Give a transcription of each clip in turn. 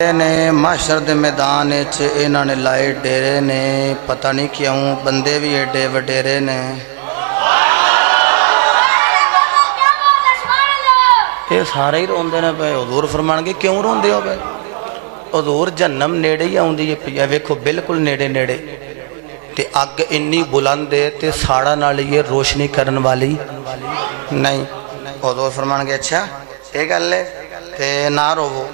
نے محشر دے میدان وچ انہاں نے لائے ڈیرے نے، پتہ نہیں کیوں بندے بھی ایڈے وڈیرے نے۔ یہ سارے ہی روندے نے پے، حضور فرمان گے کیوں روندے ہو پے؟ حضور جہنم نیڑے ہی آوندی ہے پئی، ویکھو بالکل نیڑے نیڑے تے اگ انی بلند ہے تے ساڑا نال یہ روشنی کرن والی نہیں۔ حضور فرمان گے اچھا یہ گل ہے تے نہ روو،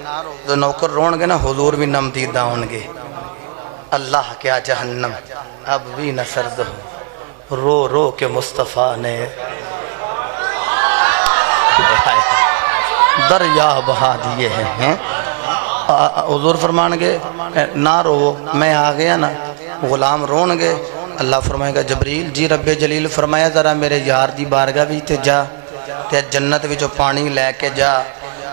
جو نوکر رون گے نا حضور بھی نم دیدہ ہون گے۔ اللہ کیا جہنم اب بھی نہ سرد ہو، رو رو کے مصطفیٰ نے دریا بہا دیے ہیں۔ حضور فرمان گے نہ رو، میں آ گیا نا، غلام رون گے۔ اللہ فرمائے گا جبریل جی رب جلیل فرمایا ذرا میرے یار دی بارگاہ بھی تے جا تے جنت بھی جو پانی لے کے جا۔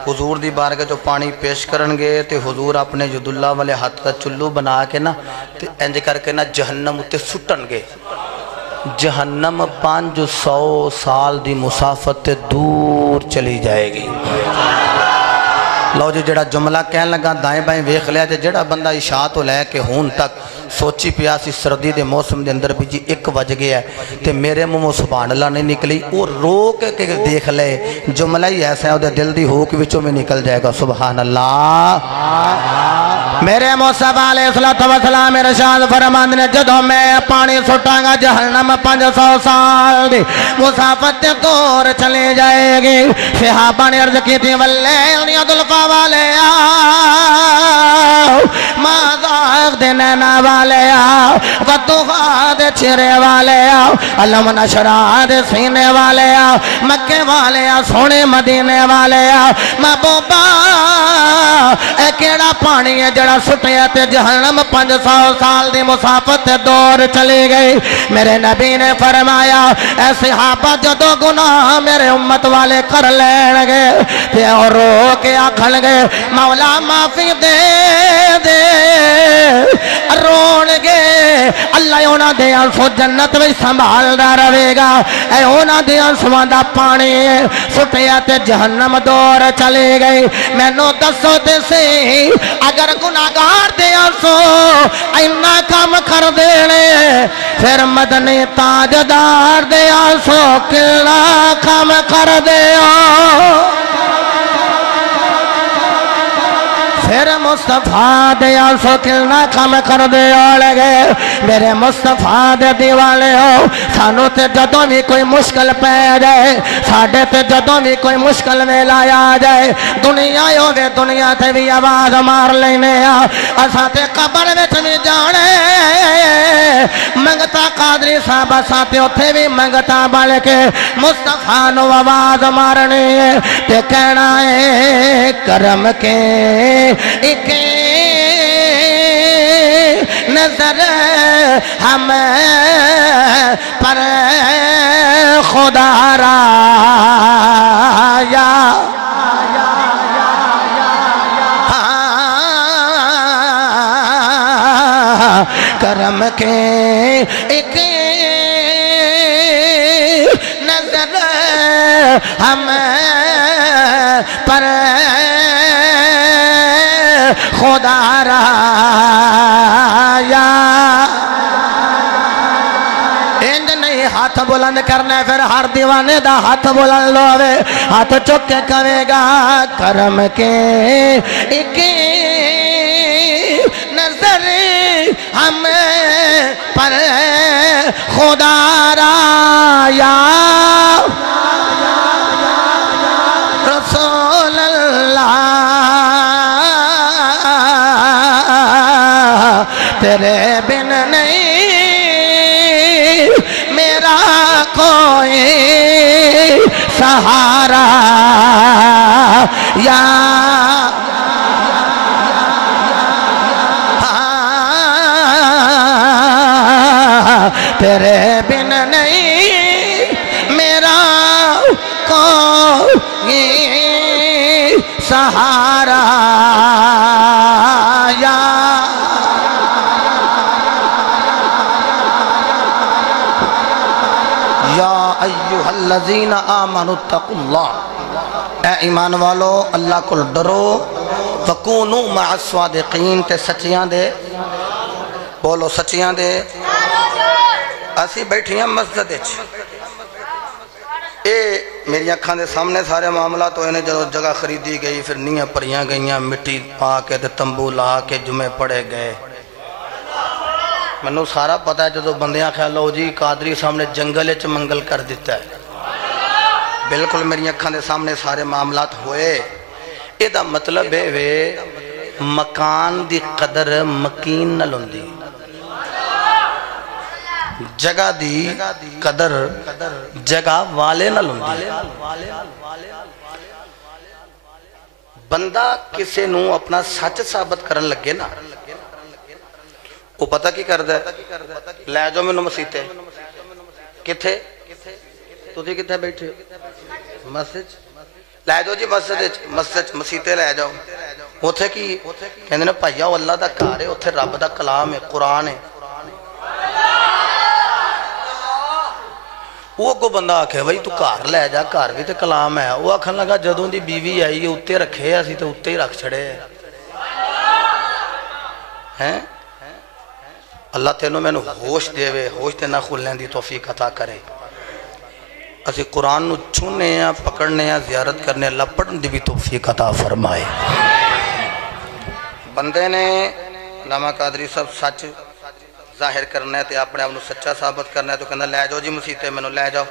حضور دی بارگاہ جو پانی پیش کرن گے تے حضور اپنے ید اللہ والے ہاتھ کا چلو بنا کے نا تے انج کر کے نا جہنم اتے سٹن گے۔ جہنم 500 سال دی مسافت دور چلی جائے گی۔ لو جی جڑا جملہ کہن لگا دائیں بائیں ویکھ لیا جے جڑا بندہ عشاء تو لے کے ہون تک سوچی پیاسی سردی دے موسم دے اندر بھی جی 1 بج گیا ہے تے میرے منہ سبحان اللہ نہیں نکلی، وہ رو کے دیکھ لے جملہ ہی ایسا ہے وہ دل دی ہوک وچوں میں نکل جائے گا سبحان اللہ۔ میرے مصطفیٰ علیہ السلام ارشاد فرماندے نے جدوں میں پانی سٹاں گا جہنم 500 سال دی مسافت دور چلی جائے گی۔ صحابہ نے عرض کی تھی واللیل یدلفا والے آؤ ماذاق دے نینا والے آؤ ودوغا دے چھرے والے آؤ علم نشرہ دے سینے والے آؤ مکے والے آؤ سونے مدینے والے آؤ محبوبہ اے کیڑا پانی ہے جڑا سٹیا تے جہنم 500 سال دی مسافت دور چلی گئی۔ میرے نبی نے فرمایا اے صحابہ جدو گناہ میرے امت والے کر لین گے تے اور رو کے آکھن گے مولا معافی دے دے رون گے اللہ اونا دے آنسو جنت میں سنبھال دا رہے گا۔ اے اونا دے آنسو دا پانی سٹیا تے جہنم دور چلی گئی۔ میں نو دسو دے سے اگر گناہگار دے آنسو اینا کام کر دینے پھر مدنی تاجدار دے آنسو کلا کام کر دے پھر مصطفیٰ دے آنسو کلنا کام کر دے لگے۔ میرے مصطفیٰ دے دیوالے ہو سانو تے جدوں بھی کوئی مشکل پہ جائے، ساڑھے تے جدوں بھی کوئی مشکل میں لایا جائے، دنیا ہوگے دنیا تے بھی آواز مار لینے اساں تے قبر وچ بھی جانے منگتا قادری صاحب اساں تے اتھے بھی منگتا بڑھ کے مصطفیٰ نو آواز مارنی تے کہنا ہے کرم کے ایک نظر ہمیں پر خدا را یا کرم کے ایک نظر ہمیں پر خدا رایا انج نہیں ہاتھ بلند کرنا ہے پھر ہر دیوانے دا ہاتھ بلند لوے ہاتھ چک کے کہے گا کرم کے ایک نظر ہمیں پر خدا رایا رسول اللہ تیرے بن نہیں میرا کوئی سہارا یا تیرے بن نہیں میرا کوئی سہارا یا ایوہ الذین آمنوا اتقوا اللہ، اے ایمان والو اللہ کو ڈرو وَكُونُوا مَعَ الصَّادِقِينَ تے سچیاں دے بولو سچیاں دے اسی بیٹھیاں مسجد اچ اے میری اکھاں دے سامنے سارے معاملات ہوئے نے جدو جگہ خریدی گئی پھر نیاں پریاں گئیاں مٹی پا کے تے تمبو لا کے جمعے پڑے گئے منو سارا پتا ہے جدو بندیاں خیال ہو جی قادری سامنے جنگل اچ منگل کر دیتا ہے بالکل میری اکھاں دے سامنے سارے معاملات ہوئے اے دا مطلب ہے وے مکان دی قدر مکین نہ لندی جگہ دی قدر جگہ والے نہ لندی بندہ کسے نو اپنا سچ ثابت کرن لگے نا وہ پتہ کی کر دے لے جو میں نو مسیتے کتھے تو تھی کتھے بیٹھے مسجد لے جو جی مسجد مسیتے لے جاؤ اتھے کی کہنے نے پائیا اللہ دا کار ہے اتھے رب دا کلام ہے قرآن ہے وہ کو بندہ آکھے بھائی تو کار لے جا کار بھی تے کلام ہے وہ آکھن لگا جدوں دی بیوی آئی اتے رکھے اسی تے اتے ہی رکھ چھڑے ہیں اللہ تینوں میں نو ہوش دے وے ہوش دے نہ کھلنے دی توفیق عطا کرے اسی قرآن نو چھونے ہیں پکڑنے ہیں زیارت کرنے اللہ پڑھن دی بھی توفیق عطا فرمائے بندے نے علامہ قادری صاحب سچ ظاہر کرنا ہے تے اپنے آپ نو سچا ثابت کرنا ہے تو کہنا لے جاؤ جی مسیتے میں نو لے جاؤ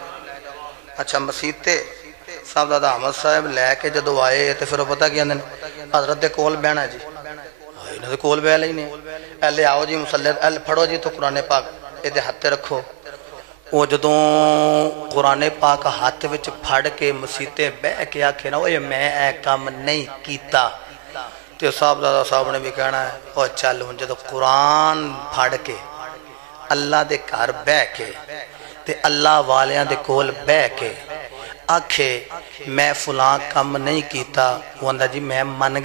اچھا مسیتے صاحب دادا احمد صاحب لے کے جدو آئے تے پھر وہ پتہ کیا حضرت دے کول بہنا جی انہوں دے کول بہ لئی نہیں اے لے آؤ جی مسلط اے پڑھو جی تو قرآن پاک اے دے ہاتھ رکھو وہ جدوں قرآن پاک ہاتھ وچ پھڑ کے مسیتے بہ کے آکھے نا وہ میں اے کام نہیں کیتا تے صاحب دادا صاحب نے بھی کہنا ہے او چل ہن جدوں قرآن پھڑ کے اللہ دے گھر بہ کے تے اللہ والیاں دے کول بہ کے آکھے میں فلاں کام نہیں کیتا وہ اندہ جی میں من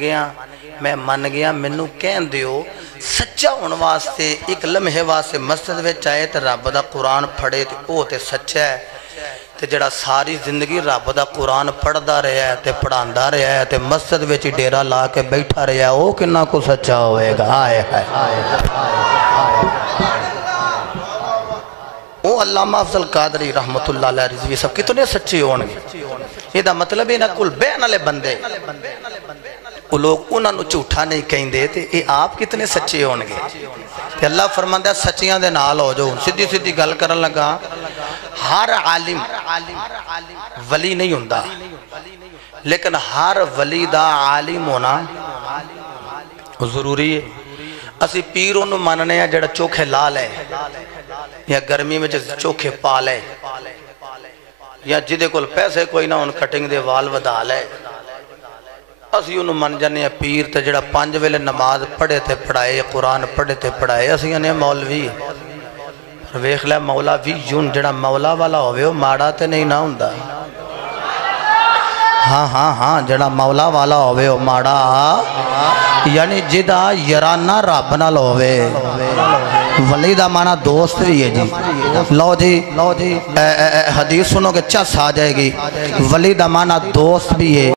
گیا منو کہن دیو سچا ہون واسطے ایک لمحے واسطے مسجد وچ آئے تے رب دا قرآن پڑھے تے او تے سچا ہے تے جڑا ساری زندگی رب دا قرآن پڑھدا رہیا ہے تے پڑھاندا رہیا ہے تے مسجد وچ ڈیرا لا کے بیٹھا رہیا ہے او کنا کو سچا ہوئے گا ہائے او علامہ افضل قادری رحمت اللہ علیہ رضوی سب کتنے سچے ہون گے یہ دا مطلب ہے نا کل بے نالے بندے وہ لوگ انہاں نو جھوٹا نہیں کہیں دے تے اے آپ کتنے سچے ہون گے تے اللہ فرماندا ہے سچیاں دے نال ہو جو سیدھی سیدھی گل کرن لگا ہر عالم ولی نہیں ہوندا لیکن ہر ولی دا عالم ہونا ضروری ہے اسی پیر انہوں ماننے ہیں جڑا چوکھے لال ہے یا گرمی میں چوکھے پال ہے یا جدے کول پیسے کوئی نہ ان کٹنگ دے وال ودا لے اسی انہوں من جانے ہیں پیر تے جڑا 5 ویلے نماز پڑھے تے پڑھائے قرآن پڑھے تے پڑھائے اسی انہیں مولوی ویخ لے مولا بھی یون جڑا مولا والا ہوئے ہو ماڑا تے نہیں نہ ہوندہ ہاں جڑا مولا والا ہوئے ہو ماڑا یعنی جدا یرانہ رب نہ لوے ولی دا مانا دوست بھی ہے جی لو جی حدیث سنو کہ چس آ جائے گی ولی دا مانا دوست بھی ہے